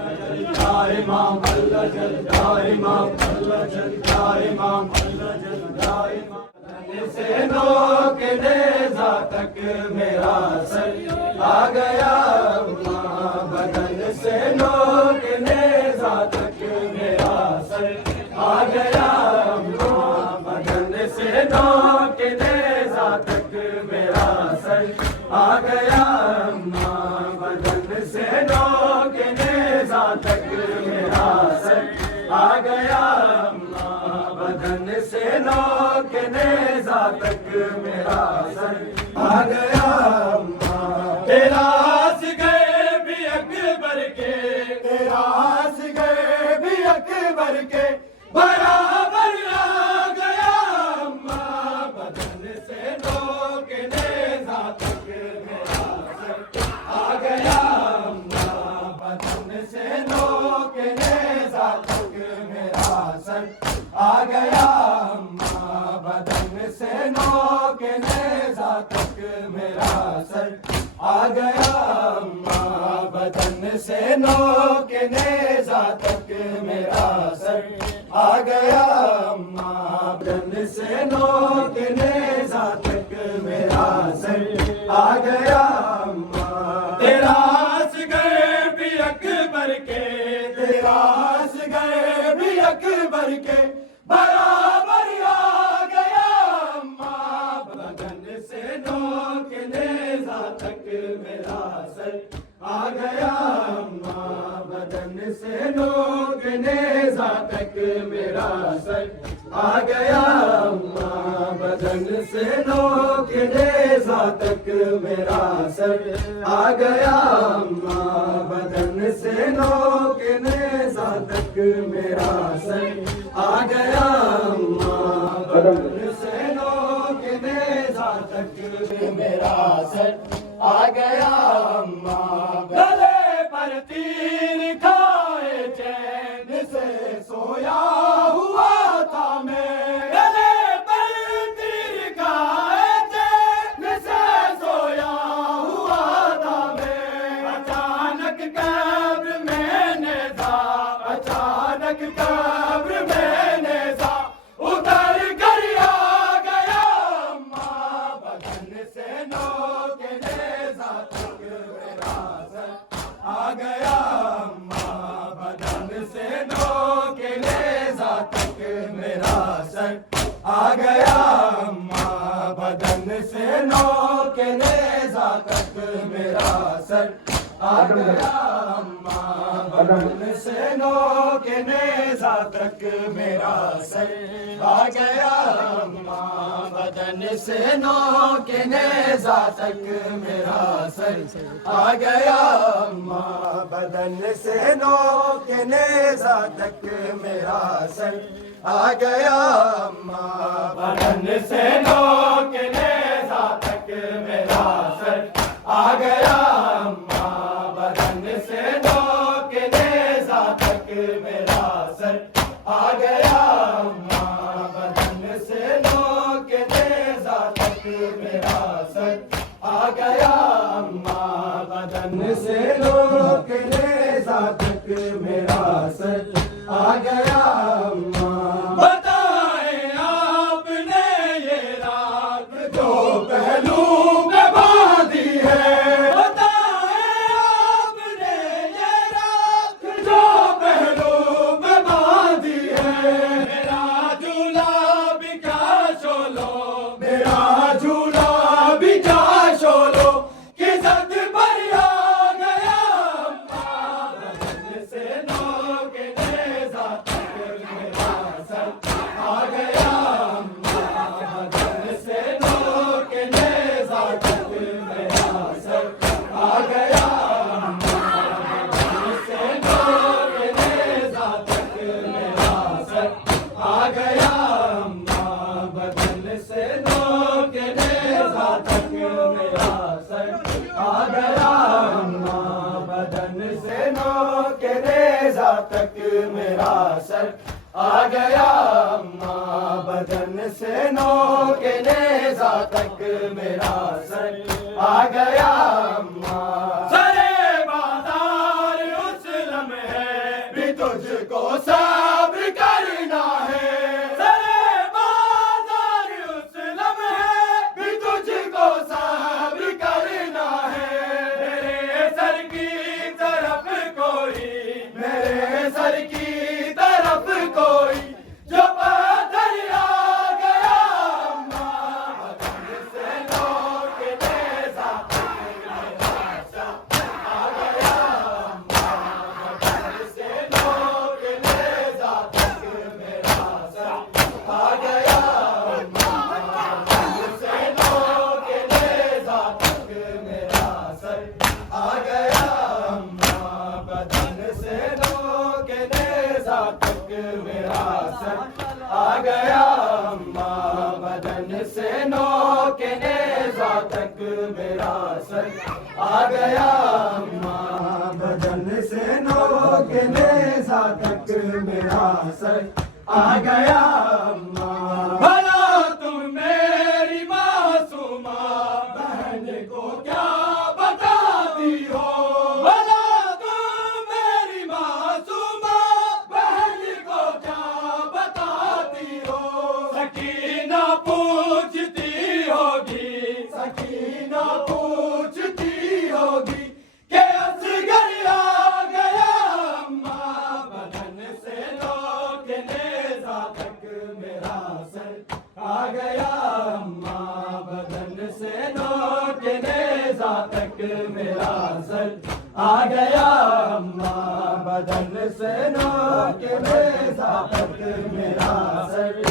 امام اللہ جل جائے امام اللہ جل جائے امام اللہ جل جائے امام سے نوک نیزہ تک میرا سر آ گیا بدن سے نوک نیزہ تک میرا سر آ گیا بدن سے نوک نیزہ تک میرا سر آ گیا بدن سے نوک نیزہ تک میرا سر آ گیا بدن سے نوک نیزہ تک میرا سر آ گیا تیرا اصغر بھی اکبر کے تیرا اصغر بھی اکبر کے برابر آ گیا بدن سے نوک نیزہ تک میرا سر آ گیا بدن سے نوک نیزہ تک میرا سر آ گیا بدن سے نوک نیزہ تک میرا سر آ گیا بدن سے نوک نیزہ تک میرا سر آ گیا بدن سے نوک نیزہ تک میرا سر آ گیا تیرا اصغر بھی اکبر کے تیرا اصغر بھی اکبر کے برابر آ گیا بدن سے نوک نیزہ تک میرا سر آ گیا بدن سے نوک نیزہ تک میرا سر آ گیا بدن سے نوک نیزہ تک میرا سر آ گیا بدن سے نوک نیزہ تک میرا سر آ گیا بدن سے نوک نیزہ تک میرا سر آ گیا گلے پر تیر کھائے چین سے سویا ہوا تھا میں گلے پر تیر کھائے چین سے سویا ہوا تھا میں اچانک قبر میں نیزہ اچانک قبر میں نیزہ اتر کر آ گیا بدن سے نوک نیزہ تک میرا سر آ گیا بدن سے نوک نیزہ تک میرا سر آ گیا بدن سے نوک نیزہ تک میرا سر آ گیا بدن سے نوک نیزہ تک میرا سر آ گیا بدن سے نوک نیزہ تک میرا سر آ گیا بدن سے نوک نیزہ تک میرا سر آ گیا بدن سے نوک نیزہ تک میرا سر آ گیا بدن سے نوک نیزہ تک میرا سر آ گیا بدن سے نوک نیزہ تک میرا سر آ گیا بدن سے نوک نیزہ تک میرا سر آ گیا بتائیں آپ نے یہ رات جو پہلو میں باندھی ہے بتائیں آپ نے یہ رات جو پہلو میں باندھی ہے میرا جھولا بکھا شولو میرا جھولا بکھا شولو کہ زد پر آ گیا بدن سے نوک نیزہ تک میرا سر آ گیا بدن سے نوک نیزہ تک میرا سر آ گیا بدن سے نوک نیزہ تک میرا سر آ گیا بدن سے نوک نیزہ تک میرا سر آ گیا بدن سے نوک نیزہ تک میرا سر آ گیا بدن سے نوک نیزہ تک میرا سر آ گیا سرے بازار اس لمحے کو صبر کرنا ہے، سرے بازار اس لمحے بھی تجھ کو صبر کرنا ہے، میرے سر کی طرف کوئی، میرے سر کی طرف کوئی جو پتھر آ گیا اماں بدن سے لوٹ نیزہ آ گیا اماں بدن سے لوٹ نیزہ تک میرا سر آ گیا اماں بدن سے لوٹ نیزہ تک میرا سر آ گیا اماں بدن سے لوٹ نیزہ تک میرا سر آ گیا اماں بدن سے نوک نیزہ تک میرا سر آ گیا اماں بدن سے نوک نیزہ تک میرا سر آ گیا اماں بھلا تم میری معصومہ بہن کو کیا بتاتی ہو، بھلا تم میری معصومہ بہن کو کیا بتاتی ہو، سکینہ پوچھتی ہوگی، سکینہ پوچھتی ہوگی کہ اصغر آ گیا اماں بدن سے لوٹ نیزہ تک میرا سر آ گیا اماں بدن سے لوٹ نیزہ تک میرا سر آ گیا اماں بدن سے لوٹ نیزہ تک میرا سر